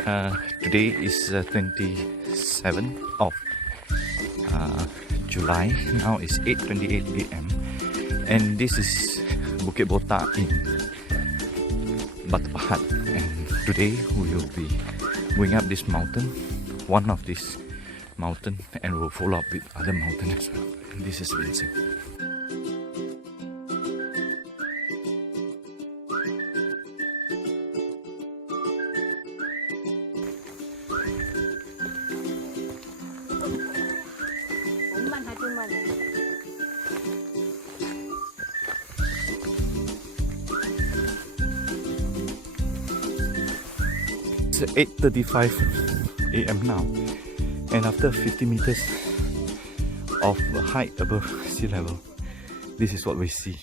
Today is 27th of July. Now it's 8:28 a.m. and this is Bukit Botak in Batu Pahat. And today we will be going up this mountain, one of these mountain, and we'll follow up with other mountain as well. And this is Vincent. It's 8:35 a.m. now, and after 50 meters of height above sea level, this is what we see.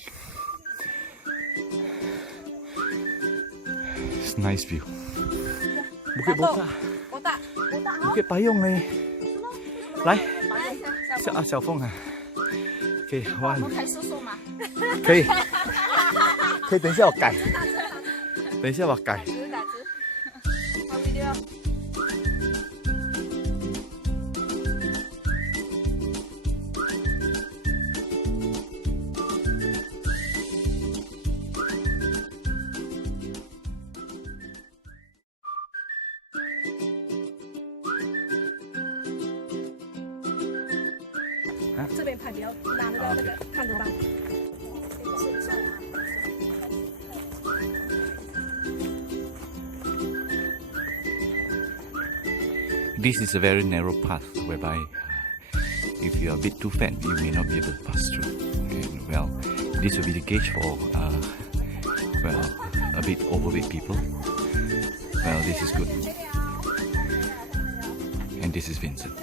It's a nice view. Bukit Botak, Bukit Payong嘞，来，小凤啊，可以弯，可以，等一下我改，等一下我改。这边拍比较拿那个看得到。This is a very narrow path whereby if you are a bit too fat, you may not be able to pass through. And well, this will be the gauge for a bit overweight people. Well, this is good. And this is Vincent.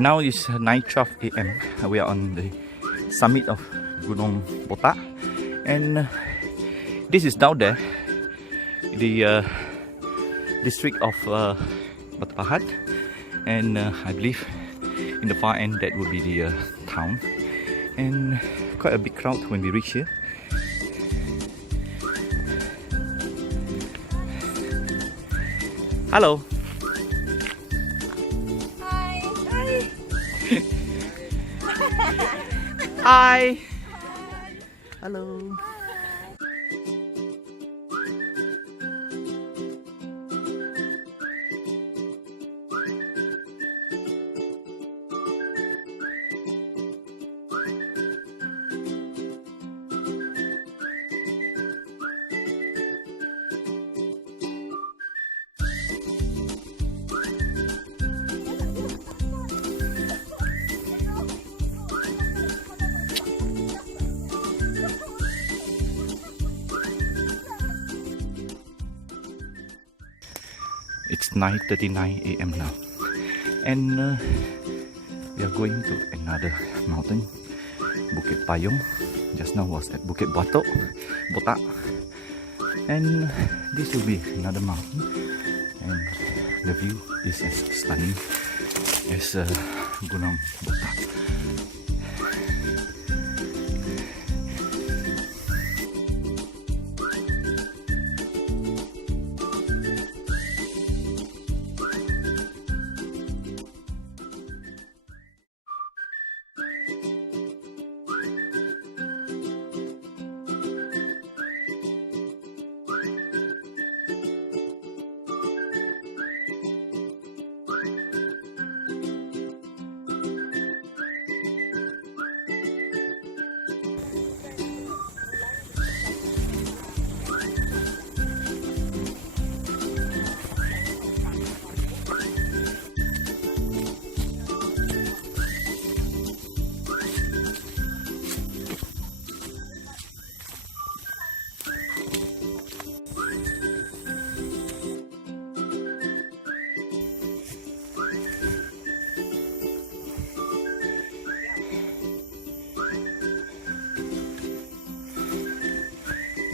Now it's 9:12 a.m. We are on the summit of Gunung Botak, and this is down there, the district of Pahat, and I believe in the far end that would be the town, and quite a big crowd when we reach here. Hello. Hi. Hello. It's 9:39 a.m. now, and we are going to another mountain, Bukit Payong. Just now was at Bukit Botak, and this will be another mountain, and the view is as stunning as Gunung Botak.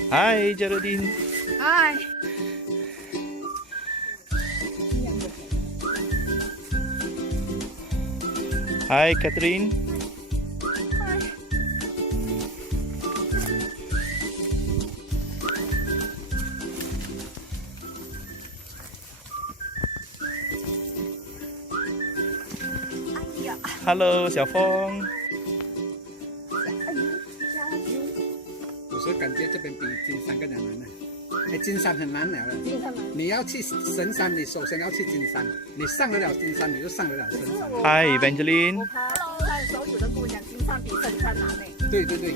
Hi, Geraldine. Hi. Hi, Catherine. Hi. Hello, 小峰。有时候感觉这边比金山更难呢。哎，金山很难了。金山吗？你要去神山，你首先要去金山。你上得了金山，你就上得了神山。Hi, Evangeline. 我爬金山的时候，有人跟我讲金山比神山难呢。对对对。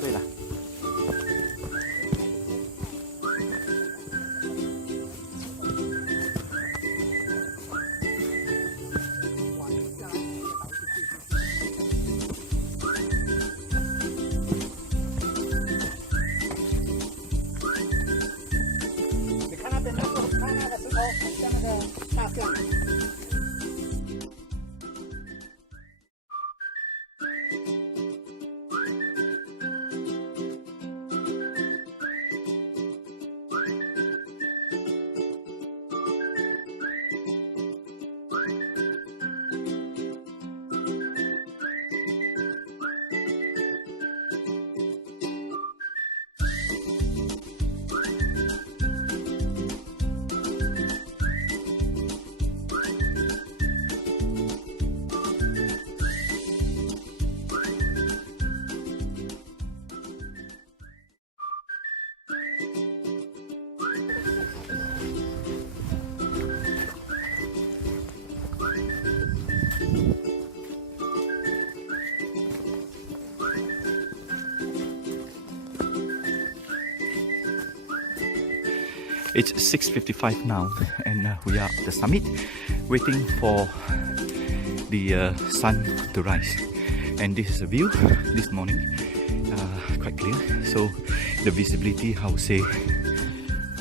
对了。你看那边那个，看那个石头，很像那个大象。It's 6:55 now, and we are at the summit, waiting for the sun to rise. And this is a view this morning, quite clear. So the visibility, I would say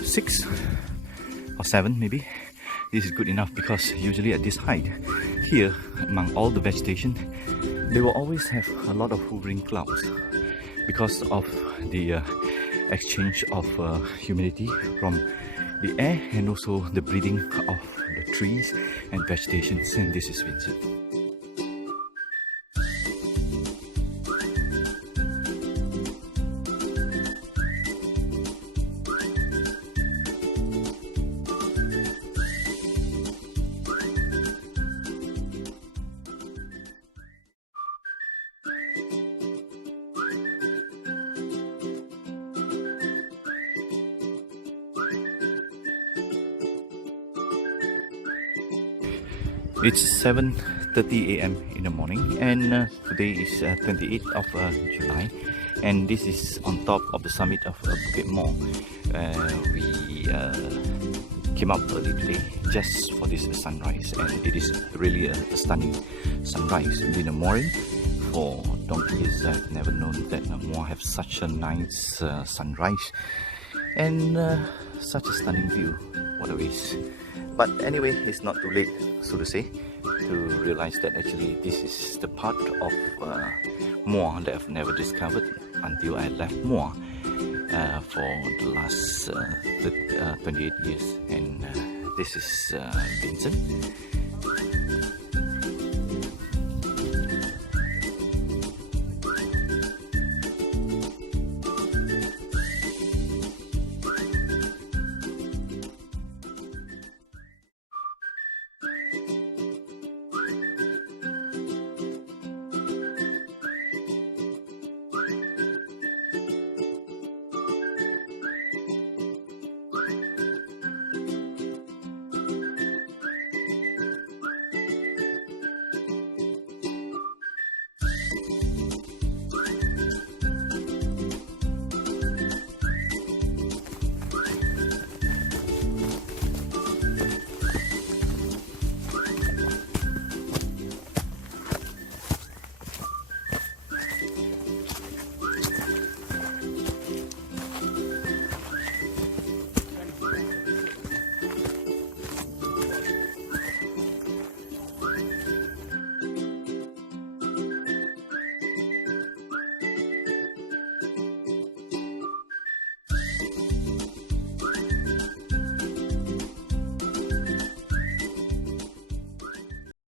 6 or 7 maybe. This is good enough because usually at this height, here among all the vegetation, they will always have a lot of hovering clouds because of the exchange of humidity from the air and also the breathing of the trees and vegetation. And this is Vincent. It's 7:30 a.m. in the morning, and today is 28th of July, and this is on top of the summit of Bkt Mor. We came up early today just for this sunrise, and it is really a stunning sunrise. It's been a morning for donkeys. I've never known that Muar have such a nice sunrise and such a stunning view. Waterways. But anyway, it's not too late, so to say, to realize that actually this is the part of Muar that I've never discovered until I left Muar for the last 28 years. And this is Vincent.